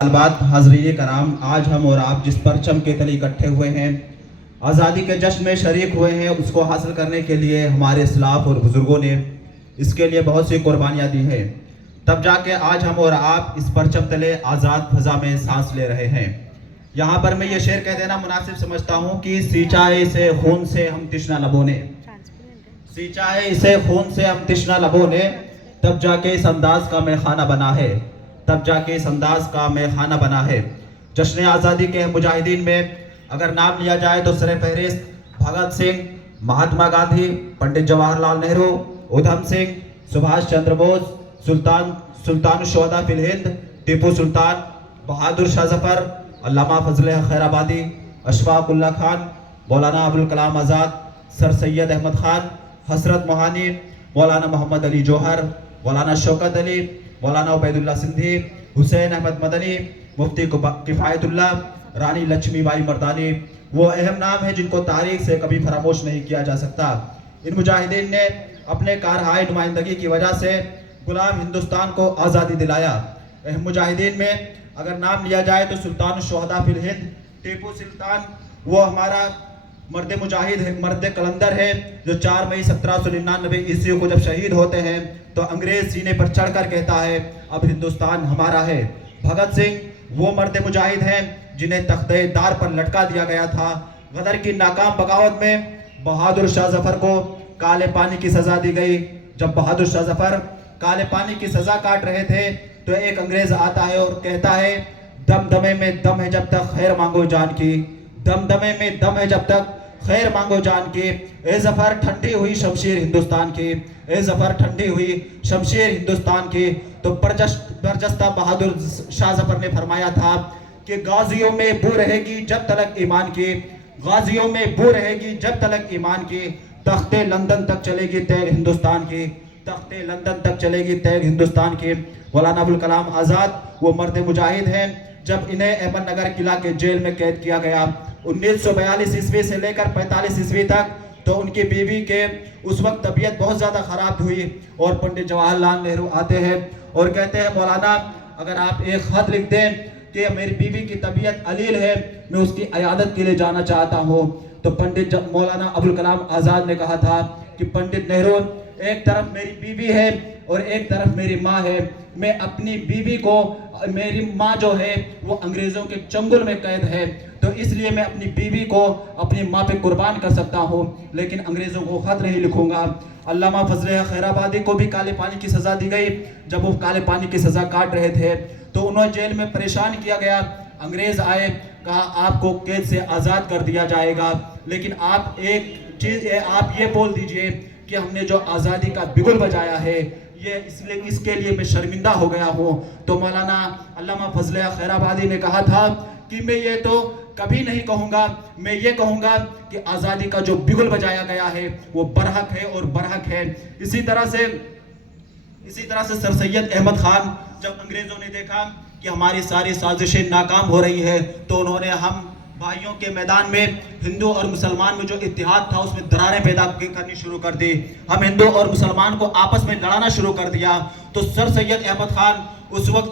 अलबात हाज़रीन कराम, आज हम और आप जिस परचम के तले इकट्ठे हुए हैं, आज़ादी के जश्न में शरीक हुए हैं, उसको हासिल करने के लिए हमारे इस्लाफ और बुज़ुर्गों ने इसके लिए बहुत सी कुर्बानियाँ दी हैं। तब जाके आज हम और आप इस परचम तले आज़ाद फ़ज़ा में सांस ले रहे हैं। यहाँ पर मैं ये शेर कह देना मुनासिब समझता हूँ कि सींचाए इसे खून से हम तिश्ना लबों ने, सींचाए इसे खून से हम तिश्ना लबों ने, तब जाके इस अंदाज का मैखाना बना है, तब जाके इस अंदाज का मैखाना बना है। जश्न आज़ादी के मुजाहिदीन में अगर नाम लिया जाए तो सर फहरिस्त भगत सिंह, महात्मा गांधी, पंडित जवाहरलाल नेहरू, उधम सिंह, सुभाष चंद्र बोस, सुल्तान शुहदा फिल हिंद, टीपू सुल्तान, बहादुर शाह जफर, अल्लामा फजल खैराबादी, अशफाक उल्लाह खान, मौलाना अबुल कलाम आज़ाद, सर सैयद अहमद खान, हसरत मोहानी, मौलाना मोहम्मद अली जौहर, मौलाना शौकत अली, मौलाना उबैदुल्लाह सिंधी, हुसैन अहमद मदनी, मुफ्ती किफ़ायतुल्लाह, रानी लक्ष्मीबाई मर्दानी, वो अहम नाम है जिनको तारीख से कभी फरामोश नहीं किया जा सकता। इन मुजाहिदीन ने अपने कारहाय नुमाइंदगी की वजह से गुलाम हिंदुस्तान को आज़ादी दिलाया। अहम मुजाहिदीन में अगर नाम लिया जाए तो सुल्तान शुहदा फिल हिंद, टीपू सुल्तान, वो हमारा मर्द मुजाहिद है, मर्द कलंदर है, जो 4 मई 1799 ईस्वी को जब शहीद होते हैं तो अंग्रेज सीने पर चढ़कर कहता है अब हिंदुस्तान हमारा है। भगत सिंह वो मर्द मुजाहिद हैं जिन्हें तख्ते दार पर लटका दिया गया था। गदर की नाकाम बगावत में बहादुर शाह जफर को काले पानी की सज़ा दी गई। जब बहादुर शाह जफर काले पानी की सज़ा काट रहे थे तो एक अंग्रेज आता है और कहता है दमदमे में दम है जब तक खैर मांगो जान की, दमदमे में दम है जब तक खैर मांगो जान की। ए जफर ठंडी हुई शमशीर हिंदुस्तान की, ए जफर ठंडी हुई शमशीर हिंदुस्तान की। तो बरजस्ता बहादुर शाह जफर ने फरमाया था कि गाजियों में बू रहेगी जब तलक ईमान की, गाजियों में बू रहेगी जब तलक ईमान की। तख्ते लंदन तक चलेगी तैर हिंदुस्तान की, तख्ते लंदन तक चलेगी तैर हिंदुस्तान की। मौलाना अबुल कलाम आज़ाद वो मर्द मुजाहिद हैं जब इन्हें अहमद नगर किला के जेल में कैद किया गया 1942 ईस्वी से लेकर 45 ईस्वी तक, तो उनकी बीवी के उस वक्त तबीयत बहुत ज़्यादा ख़राब हुई और पंडित जवाहरलाल नेहरू आते हैं और कहते हैं मौलाना अगर आप एक ख़त लिख दें कि मेरी बीवी की तबीयत अलील है, मैं उसकी इयादत के लिए जाना चाहता हूँ। तो पंडित मौलाना अबुल कलाम आज़ाद ने कहा था कि पंडित नेहरू, एक तरफ मेरी बीवी है और एक तरफ मेरी माँ है, मैं अपनी बीवी को, मेरी माँ जो है वो अंग्रेज़ों के चंगुल में कैद है, तो इसलिए मैं अपनी बीवी को अपनी माँ पे कुर्बान कर सकता हूँ, लेकिन अंग्रेज़ों को ख़त नहीं लिखूँगा। अल्लामा फजल खैराबादी को भी काले पानी की सज़ा दी गई। जब वो काले पानी की सज़ा काट रहे थे तो उन्हें जेल में परेशान किया गया। अंग्रेज़ आए, कहा आपको कैद से आज़ाद कर दिया जाएगा, लेकिन आप एक चीज़ आप ये बोल दीजिए कि हमने जो आज़ादी का बिगुल बजाया है ये इसलिए इसके लिए मैं शर्मिंदा हो गया हूँ। तो मौलाना अल्लामा फजल खैराबादी ने कहा था कि मैं ये तो कभी नहीं कहूँगा, मैं ये कहूँगा कि आज़ादी का जो बिगुल बजाया गया है वो बरहक है और बरहक है। इसी तरह से सर सैयद अहमद खान, जब अंग्रेज़ों ने देखा कि हमारी सारी साजिशें नाकाम हो रही है तो उन्होंने हम भाइयों के मैदान में हिंदू और मुसलमान में जो इत्तेहाद था उसमें दरारें पैदा करनी शुरू कर दी। हम हिंदू और मुसलमान को आपस में लड़ाना शुरू कर दिया। तो सर सैयद अहमद खान उस वक्त